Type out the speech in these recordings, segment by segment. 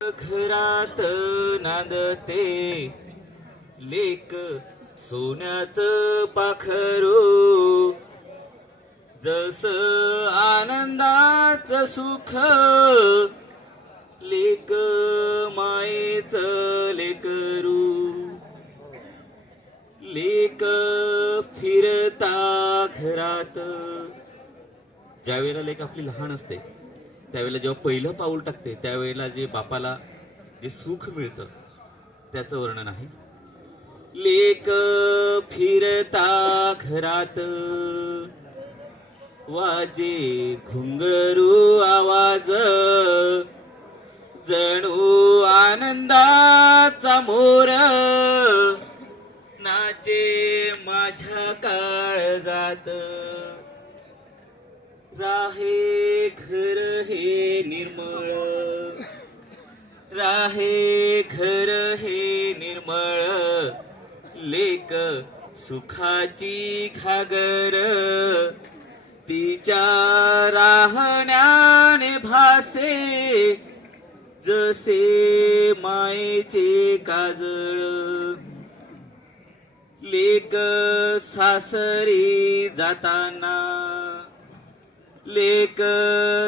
घरात नांदते लेक सोन्याचं पाखरू, जस आनंदाचं सुख लेक मायेचं लेकरू. लेक फिरता घरात. ज्यावेळेला लेक आपली लहान असते त्यावेळेला जेव्हा पहिलं पाऊल टाकते त्यावेळेला जे बापाला जे सुख मिळतं त्याचं वर्णन आहे. लेक फिरता घरात वाजे घुंगरू आवाज, जणू आनंदाचा मोर नाचे माझ्या काळजात. राहे घर हे निर्मळ, राहे घर हे निर्मळ, लेक सुखाची घागर तिच्या राहण्याने भासे, जसे मायेचे काजळ. लेक सासरी जाताना, लेक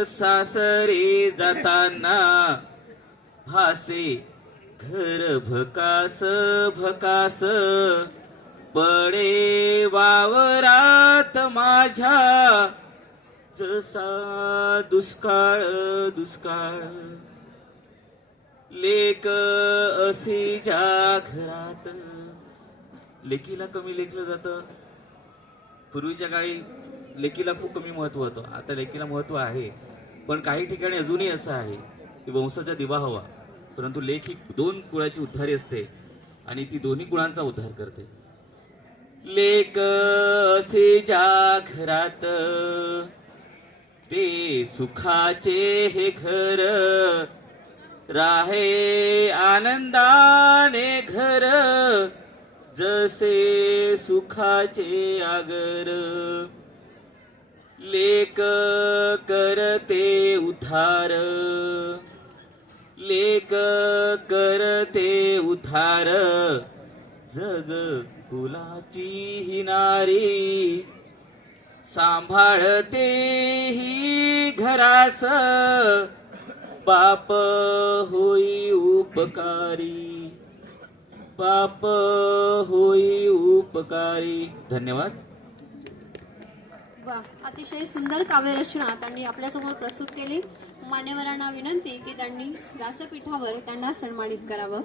सासरी जाताना भासे घर भकास भकास, पडे वावरात माझ्या जसा दुष्काळ दुष्काळ. लेक अशी ज्या घरात. लेकीला कमी लेखलं जातं. पूर्वीच्या काळी लेकीला खूप कमी महत्व होतं. आता लेकीला महत्व आहे, पण काही ठिकाणी अजूनही असं आहे की वंशाचा दिवा हवा, परंतु लेक ही दोन कुळाची उद्धारी असते आणि ती दोन्ही कुळांचा उद्धार करते. लेक असे ज्या घरात ते सुखाचे हे घर, राहे आनंदाने घर जसे सुखाचे आगर. लेक करते उद्धार, लेक करते उद्धार, जग कुलाची ही नारी सांभाळते ही घरास, बाप होई उपकारी, बाप होई उपकारी. धन्यवाद. वा, अतिशय सुंदर काव्यरचना त्यांनी आपल्यासमोर प्रस्तुत केली. मान्यवरांना विनंती की त्यांनी व्यासपीठावर त्यांना सन्मानित करावं.